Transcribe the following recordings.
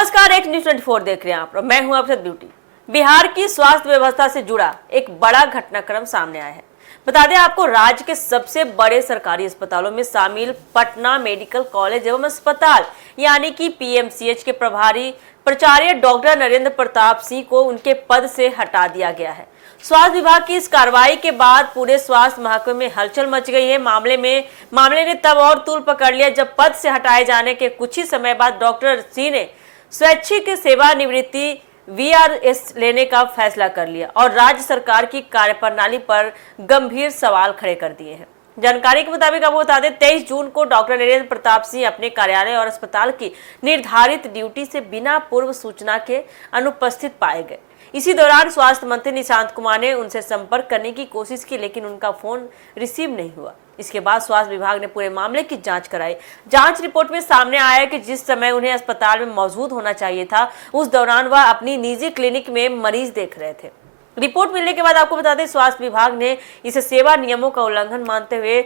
नमस्कार, एक न्यूज़ 24 देख रहे हैं आप और मैं हूं अक्षत ब्यूटी। बिहार की स्वास्थ्य व्यवस्था से जुड़ा एक बड़ा घटनाक्रम सामने आया है। बता दें आपको, राज्य के सबसे बड़े सरकारी अस्पतालों में शामिल पटना मेडिकल कॉलेज एवं अस्पताल यानी कि पीएमसीएच के प्रभारी प्राचार्य डॉक्टर नरेंद्र प्रताप सिंह को उनके पद से हटा दिया गया है। स्वास्थ्य विभाग की इस कार्रवाई के बाद पूरे स्वास्थ्य महकमे में हलचल मच गई है। मामले ने तब और तूल पकड़ लिया जब पद से हटाए जाने के कुछ ही समय बाद डॉक्टर सिंह ने स्वैच्छिक सेवानिवृत्ति वीआरएस लेने का फैसला कर लिया और राज्य सरकार की कार्यप्रणाली पर गंभीर सवाल खड़े कर दिए हैं। जानकारी के मुताबिक आपको बता दें, 23 जून को डॉक्टर नरेंद्र प्रताप सिंह अपने कार्यालय और अस्पताल की निर्धारित ड्यूटी से बिना पूर्व सूचना के अनुपस्थित पाए गए। इसी दौरान स्वास्थ्य मंत्री निशांत कुमार ने उनसे संपर्क करने की कोशिश की, लेकिन उनका फोन रिसीव नहीं हुआ। इसके बाद स्वास्थ्य विभाग ने पूरे मामले की जांच कराई। जांच रिपोर्ट में सामने आया कि जिस समय उन्हें अस्पताल में मौजूद होना चाहिए था, उस दौरान वह अपनी निजी क्लिनिक में मरीज देख रहे थे। रिपोर्ट मिलने के बाद आपको बता दें, स्वास्थ्य विभाग ने इसे सेवा नियमों का उल्लंघन मानते हुए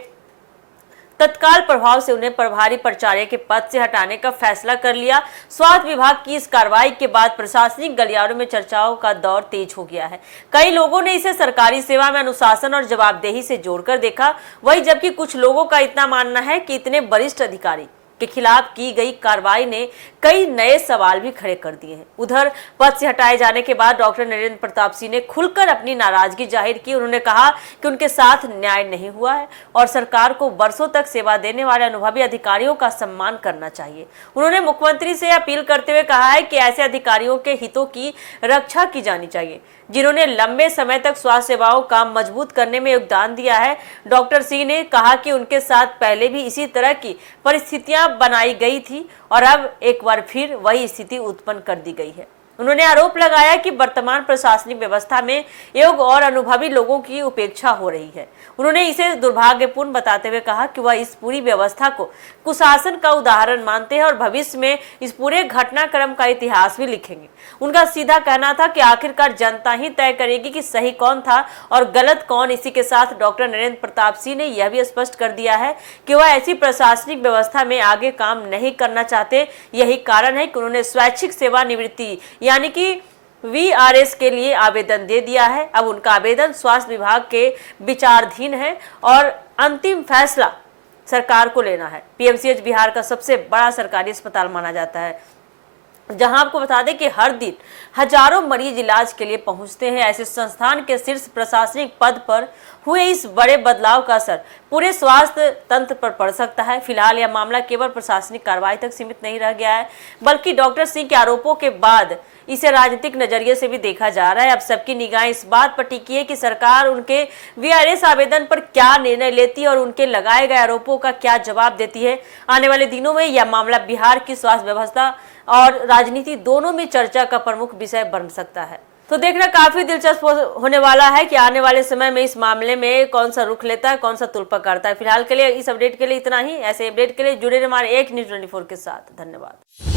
तत्काल प्रभाव से उन्हें प्रभारी प्राचार्य के पद से हटाने का फैसला कर लिया। स्वास्थ्य विभाग की इस कार्रवाई के बाद प्रशासनिक गलियारों में चर्चाओं का दौर तेज हो गया है। कई लोगों ने इसे सरकारी सेवा में अनुशासन और जवाबदेही से जोड़कर देखा, वहीं जबकि कुछ लोगों का इतना मानना है कि इतने वरिष्ठ अधिकारी के खिलाफ की गई कार्रवाई ने कई नए सवाल भी खड़े कर दिए हैं। उधर पद से हटाए जाने के बाद डॉक्टर नरेंद्र प्रताप सिंह ने खुलकर अपनी नाराजगी जाहिर की। उन्होंने कहा कि उनके साथ न्याय नहीं हुआ है और सरकार को वर्षों तक सेवा देने वाले अनुभवी अधिकारियों का सम्मान करना चाहिए। उन्होंने मुख्यमंत्री से अपील करते हुए कहा है कि ऐसे अधिकारियों के हितों की रक्षा की जानी चाहिए जिन्होंने लंबे समय तक स्वास्थ्य सेवाओं का मजबूत करने में योगदान दिया है। डॉक्टर सिंह ने कहा कि उनके साथ पहले भी इसी तरह की परिस्थितियां बनाई गई थी और अब एक बार फिर वही स्थिति उत्पन्न कर दी गई है। उन्होंने आरोप लगाया कि वर्तमान प्रशासनिक व्यवस्था में योग्य और अनुभवी लोगों की उपेक्षा हो रही है। उन्होंने इसे दुर्भाग्यपूर्ण बताते हुए कहा कि वह इस पूरी व्यवस्था को कुशासन का उदाहरण मानते हैं और भविष्य में इस पूरे घटनाक्रम का इतिहास भी लिखेंगे। उनका सीधा कहना था कि आखिरकार जनता ही तय करेगी कि सही कौन था और गलत कौन। इसी के साथ डॉक्टर नरेंद्र प्रताप सिंह ने यह भी स्पष्ट कर दिया है कि वह ऐसी प्रशासनिक व्यवस्था में आगे काम नहीं करना चाहते। यही कारण है कि उन्होंने स्वैच्छिक सेवानिवृत्ति यानी कि वीआरएस के लिए आवेदन दे दिया है। अब उनका आवेदन स्वास्थ्य विभाग के विचाराधीन है और अंतिम फैसला सरकार को लेना है। पीएमसीएच बिहार का सबसे बड़ा सरकारी अस्पताल माना जाता है, जहां आपको बता दें कि हर दिन हजारों मरीज इलाज के लिए पहुंचते हैं। ऐसे संस्थान के शीर्ष प्रशासनिक पद पर हुए इस बड़े बदलाव का असर पूरे स्वास्थ्य तंत्र पर पड़ सकता है। फिलहाल यह मामला केवल प्रशासनिक कार्रवाई तक सीमित नहीं रह गया है, बल्कि डॉक्टर सिंह के आरोपों के बाद इसे राजनीतिक नजरिए से भी देखा जा रहा है। अब सबकी निगाहें इस बात पर टिकी है कि सरकार उनके वीआरएस आवेदन पर क्या निर्णय लेती है और उनके लगाए गए आरोपों का क्या जवाब देती है। आने वाले दिनों में यह मामला बिहार की स्वास्थ्य व्यवस्था और राजनीति दोनों में चर्चा का प्रमुख विषय बन सकता है। तो देखना काफी दिलचस्प होने वाला है कि आने वाले समय में इस मामले में कौन सा रुख लेता है, कौन सा तुल पकड़ता है। फिलहाल के लिए इस अपडेट के लिए इतना ही। ऐसे अपडेट के लिए जुड़े रहिए हमारे एक न्यूज़ 24 के साथ। धन्यवाद।